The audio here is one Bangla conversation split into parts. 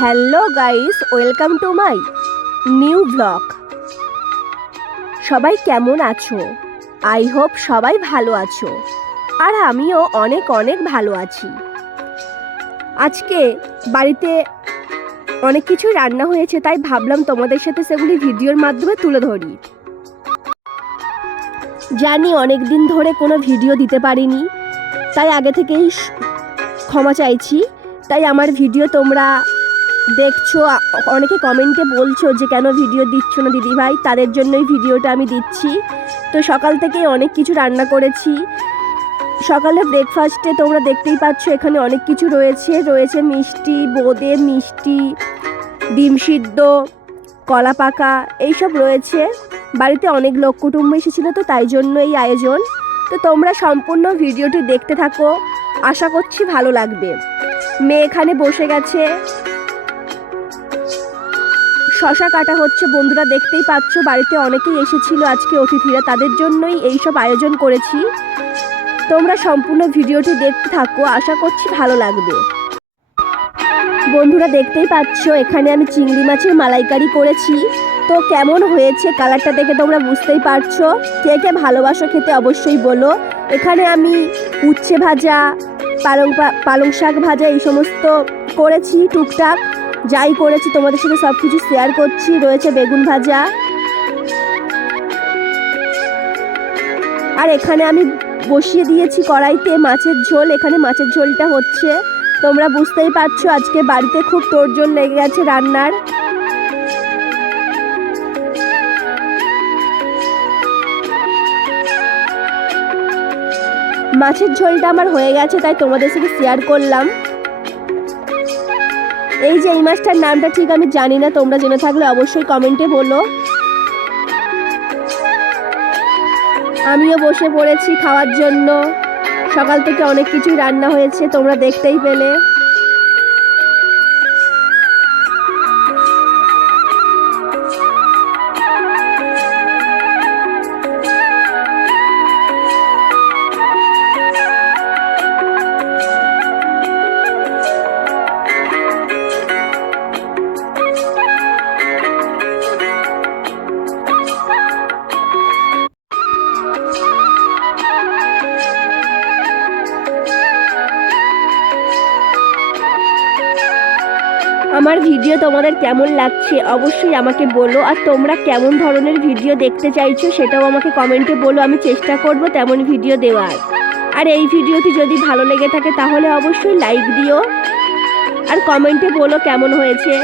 Hello guys, welcome to my new blog. সবাই কেমন আছো? আই হোপ সবাই ভালো আছো, আর আমিও অনেক অনেক ভালো আছি। আজকে বাড়িতে অনেক কিছু রান্না হয়েছে, তাই ভাবলাম তোমাদের সাথে সেগুলি ভিডিওর মাধ্যমে তুলে ধরি। জানি অনেক দিন ধরে কোনো ভিডিও দিতে পারিনি, তাই আগে থেকেই ক্ষমা চাইছি। তাই আমার ভিডিও তোমরা দেখছ অনেকে কমেন্টে বলছো যে, কেন ভিডিও দিচ্ছ না দিদিভাই? তাদের জন্যই ভিডিওটা আমি দিচ্ছি। তো সকাল থেকে অনেক কিছু রান্না করেছি। সকালে ব্রেকফাস্টে তোমরা দেখতেই পাচ্ছ, এখানে অনেক কিছু রয়েছে। রয়েছে মিষ্টি, বোঁদে মিষ্টি, ডিম সিদ্ধ, কলা পাকা, এইসব রয়েছে। বাড়িতে অনেক লোক কুটুম্ব এসেছিল তো, তাই জন্য এই আয়োজন। তো তোমরা সম্পূর্ণ ভিডিওটি দেখতে থাকো। আশা করছি ভালো লাগবে। মেয়ে এখানে বসে গেছে। শশা কাটা হচ্ছে। বন্ধুরা দেখতেই পাচ্ছ, বাড়িতে অনেকেই এসেছিল আজকে অতিথিরা। তাদের জন্যই এই সব আয়োজন করেছি। তোমরা সম্পূর্ণ ভিডিওটি দেখতে থাকো। আশা করছি ভালো লাগবে। বন্ধুরা দেখতেই পাচ্ছ, এখানে আমি চিংড়ি মাছের মালাইকারি করেছি। তো কেমন হয়েছে কালারটা দেখে তোমরা বুঝতেই পারছ। কে কে ভালোবাসো খেতে অবশ্যই বলো। এখানে আমি উচ্ছে ভাজা, পালং পালং শাক ভাজা এই সমস্ত করেছি টুকটাক। যাই করেছি, তোমাদের সাথে সব কিছু শেয়ার করছি। রয়েছে বেগুন ভাজা। আর এখানে আমি বসিয়ে দিয়েছি কড়াইতে মাছের ঝোল। এখানে মাছের ঝোলটা হচ্ছে। তোমরা বুঝতেই পারছ, আজকে বাড়িতে খুব তোড়জোড় লেগে গেছে রান্নার। মাছের ঝোলটা আমার হয়ে গেছে, তাই তোমাদের সাথে শেয়ার করলাম। এই যে এই মাছটার নামটা ঠিক আমি জানি না, তোমরা জেনে থাকলে অবশ্যই কমেন্টে বলো। আমিও বসে পড়েছি খাওয়ার জন্য। সকাল থেকে অনেক কিছুই রান্না হয়েছে, তোমরা দেখতেই পেলে। আমার ভিডিও তোমাদের কেমন লাগছে অবশ্যই আমাকে বলো। আর তোমরা কেমন ধরনের ভিডিও দেখতে চাইছো সেটাও আমাকে কমেন্টে বলো। আমি চেষ্টা করব তেমন ভিডিও দেওয়ার। আর এই ভিডিওটি যদি ভালো লেগে থাকে তাহলে অবশ্যই লাইক দিও। আর কমেন্টে বলো কেমন হয়েছে।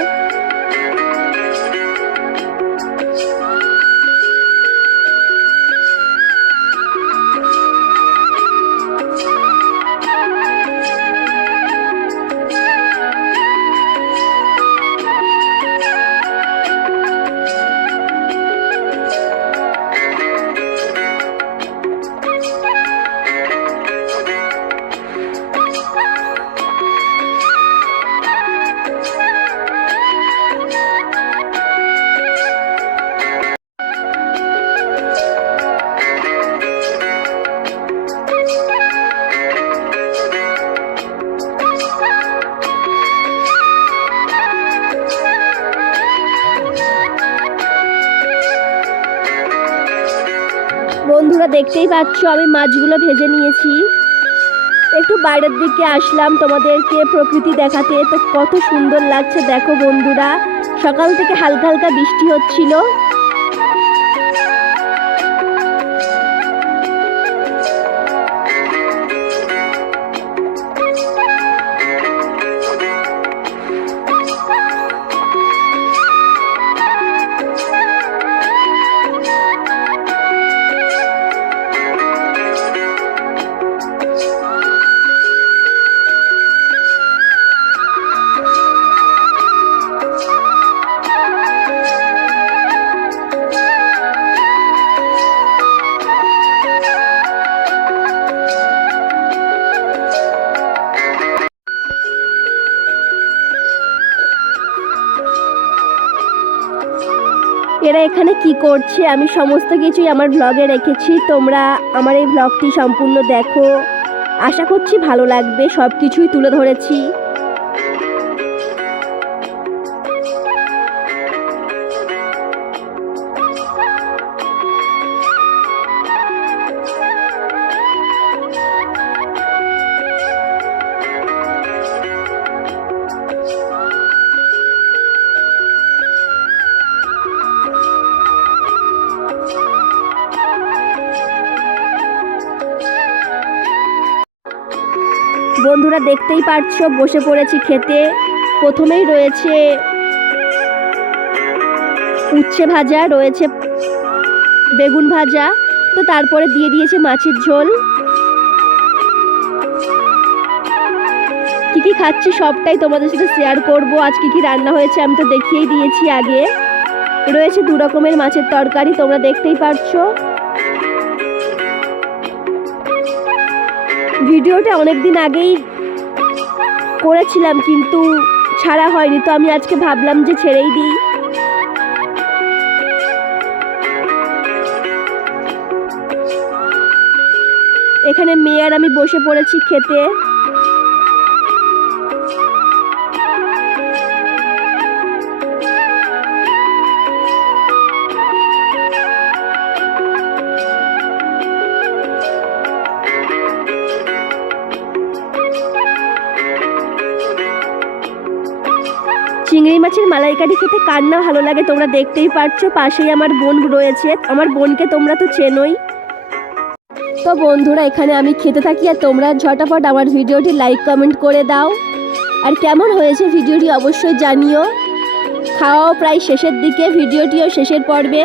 বন্ধুরা দেখতেই পাচ্ছ, আমি মাছগুলো ভেজে নিয়েছি। একটু বাইরের দিকে আসলাম তোমাদেরকে প্রকৃতি দেখাতে, তো কত সুন্দর লাগছে। দেখো বন্ধুরা, সকাল থেকে হালকা হালকা বৃষ্টি হচ্ছিল। এরা এখানে কি করছে? আমি সমস্ত কিছুই আমার ব্লগে রেখেছি। তোমরা আমার এই ব্লগটি সম্পূর্ণ দেখো। আশা করছি ভালো লাগবে। সব কিছুই তুলে ধরেছি। বন্ধুরা দেখতেই পারছ, বসে পড়েছি খেতে। প্রথমেই রয়েছে উচ্ছে ভাজা, রয়েছে বেগুন ভাজা। তো তারপরে দিয়ে দিয়েছে মাছের ঝোল। কি কি খাচ্ছি সবটাই তোমাদের সাথে শেয়ার করব। আজ কি কি রান্না হয়েছে আমি তো দেখিয়েই দিয়েছি আগে। রয়েছে দু রকমের মাছের তরকারি, তোমরা দেখতেই পারছ। ভিডিওটা অনেক দিন আগেই করেছিলাম, কিন্তু ছাড়া হয়নি। তো আমি আজকে ভাবলাম যে ছেড়েই দিই। এখানে মেয়ে আর আমি বসে পড়েছি খেতে। চিংড়ি মাছের মালাইকারি খেতে কার না ভালো লাগে তোমরা দেখতেই পারছ? পাশেই আমার বোন রয়েছে। আমার বোনকে তোমরা তো চেনোই। তো বন্ধুরা, এখানে আমি খেতে থাকি আর তোমরা ঝটাফট আমার ভিডিওটি লাইক কমেন্ট করে দাও। আর কেমন হয়েছে ভিডিওটি অবশ্যই জানিও। খাওয়াও প্রায় শেষের দিকে, ভিডিওটিও শেষের পর্বে।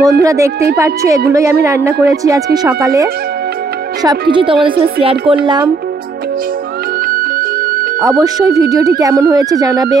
বন্ধুরা দেখতেই পাচ্ছ, এগুলোই আমি রান্না করেছি আজকে সকালে। সব কিছু তোমাদের সাথে শেয়ার করলাম। অবশ্যই ভিডিওটি কেমন হয়েছে জানাবে।